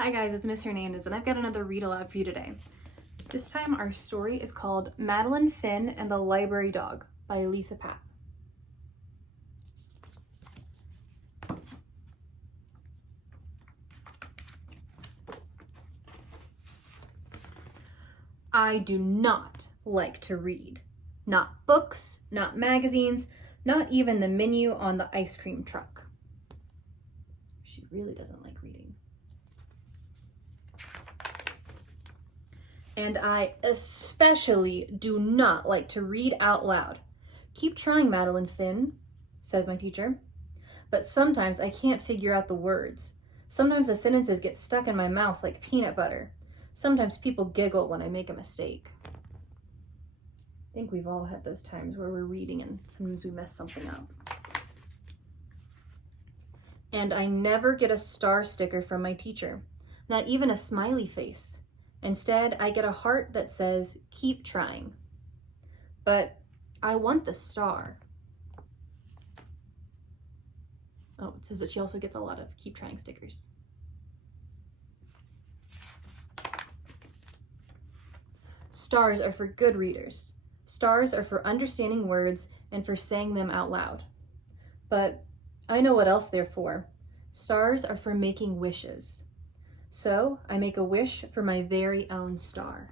Hi guys, it's Miss Hernandez and I've got another read aloud for you today. This time our story is called Madeline Finn and the Library Dog by Lisa Papp. I do not like to read. Not books, not magazines, not even the menu on the ice cream truck. She really doesn't like reading. And I especially do not like to read out loud. Keep trying, Madeline Finn, says my teacher. But sometimes I can't figure out the words. Sometimes the sentences get stuck in my mouth like peanut butter. Sometimes people giggle when I make a mistake. I think we've all had those times where we're reading and sometimes we mess something up. And I never get a star sticker from my teacher, not even a smiley face. Instead, I get a heart that says, keep trying. But I want the star. Oh, it says that she also gets a lot of keep trying stickers. Stars are for good readers. Stars are for understanding words and for saying them out loud. But I know what else they're for. Stars are for making wishes. So I make a wish for my very own star.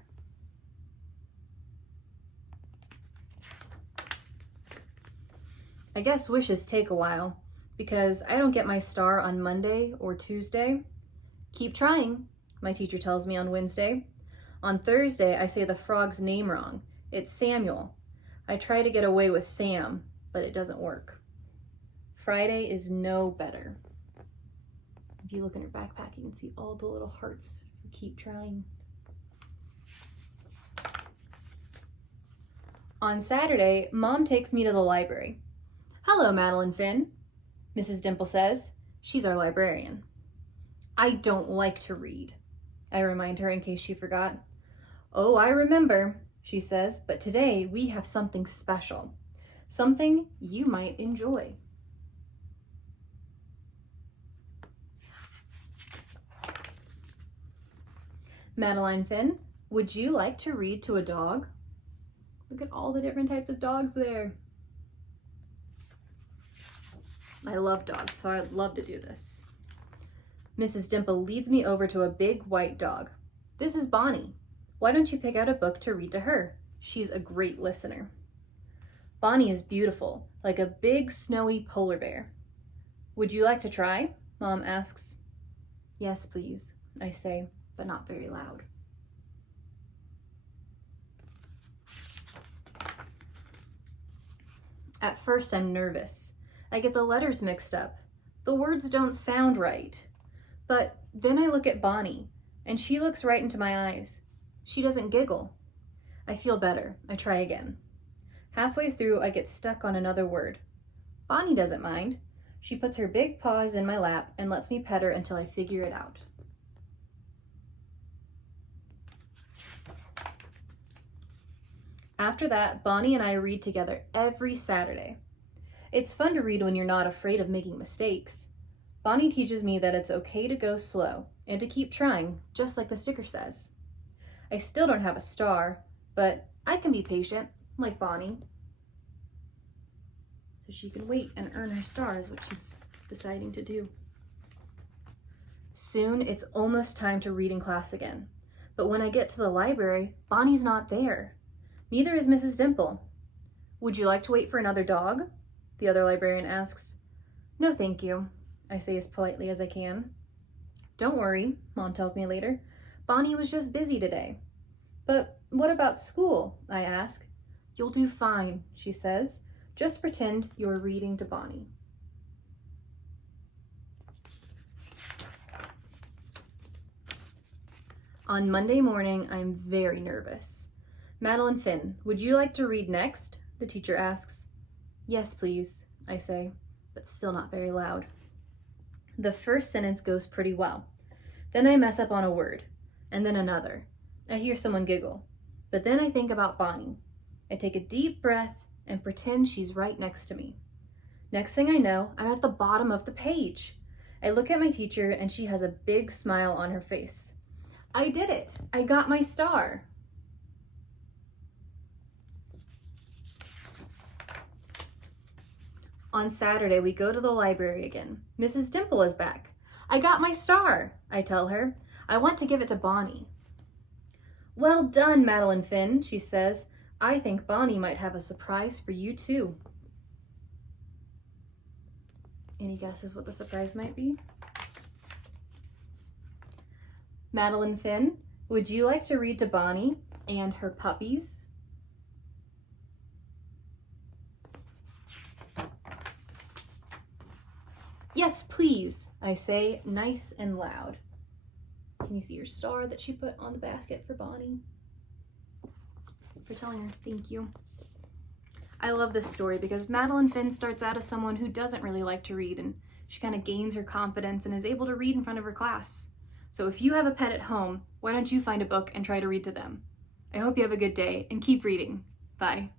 I guess wishes take a while because I don't get my star on Monday or Tuesday. Keep trying, my teacher tells me on Wednesday. On Thursday, I say the frog's name wrong. It's Samuel. I try to get away with Sam, but it doesn't work. Friday is no better. If you look in her backpack, you can see all the little hearts for keep trying. On Saturday, Mom takes me to the library. Hello, Madeline Finn, Mrs. Dimple says. She's our librarian. I don't like to read, I remind her in case she forgot. Oh, I remember, she says, but today we have something special, something you might enjoy. Madeline Finn, would you like to read to a dog? Look at all the different types of dogs there. I love dogs, so I'd love to do this. Mrs. Dimple leads me over to a big white dog. This is Bonnie. Why don't you pick out a book to read to her? She's a great listener. Bonnie is beautiful, like a big snowy polar bear. Would you like to try? Mom asks. Yes, please, I say, but not very loud. At first, I'm nervous. I get the letters mixed up. The words don't sound right. But then I look at Bonnie, and she looks right into my eyes. She doesn't giggle. I feel better. I try again. Halfway through, I get stuck on another word. Bonnie doesn't mind. She puts her big paws in my lap and lets me pet her until I figure it out. After that, Bonnie and I read together every Saturday. It's fun to read when you're not afraid of making mistakes. Bonnie teaches me that it's okay to go slow and to keep trying, just like the sticker says. I still don't have a star, but I can be patient, like Bonnie. So she can wait and earn her star is what she's deciding to do. Soon, it's almost time to reading class again. But when I get to the library, Bonnie's not there. Neither is Mrs. Dimple. Would you like to wait for another dog? The other librarian asks. No, thank you, I say as politely as I can. Don't worry, Mom tells me later. Bonnie was just busy today. But what about school? I ask. You'll do fine, she says. Just pretend you're reading to Bonnie. On Monday morning, I'm very nervous. Madeline Finn, would you like to read next? The teacher asks. Yes, please, I say, but still not very loud. The first sentence goes pretty well. Then I mess up on a word, and then another. I hear someone giggle, but then I think about Bonnie. I take a deep breath and pretend she's right next to me. Next thing I know, I'm at the bottom of the page. I look at my teacher and she has a big smile on her face. I did it! I got my star! On Saturday, we go to the library again. Mrs. Dimple is back. I got my star, I tell her. I want to give it to Bonnie. Well done, Madeline Finn, she says. I think Bonnie might have a surprise for you too. Any guesses what the surprise might be? Madeline Finn, would you like to read to Bonnie and her puppies? Yes, please, I say, nice and loud. Can you see your star that she put on the basket for Bonnie? For telling her thank you. I love this story because Madeline Finn starts out as someone who doesn't really like to read, and she kind of gains her confidence and is able to read in front of her class. So if you have a pet at home, why don't you find a book and try to read to them? I hope you have a good day and keep reading. Bye.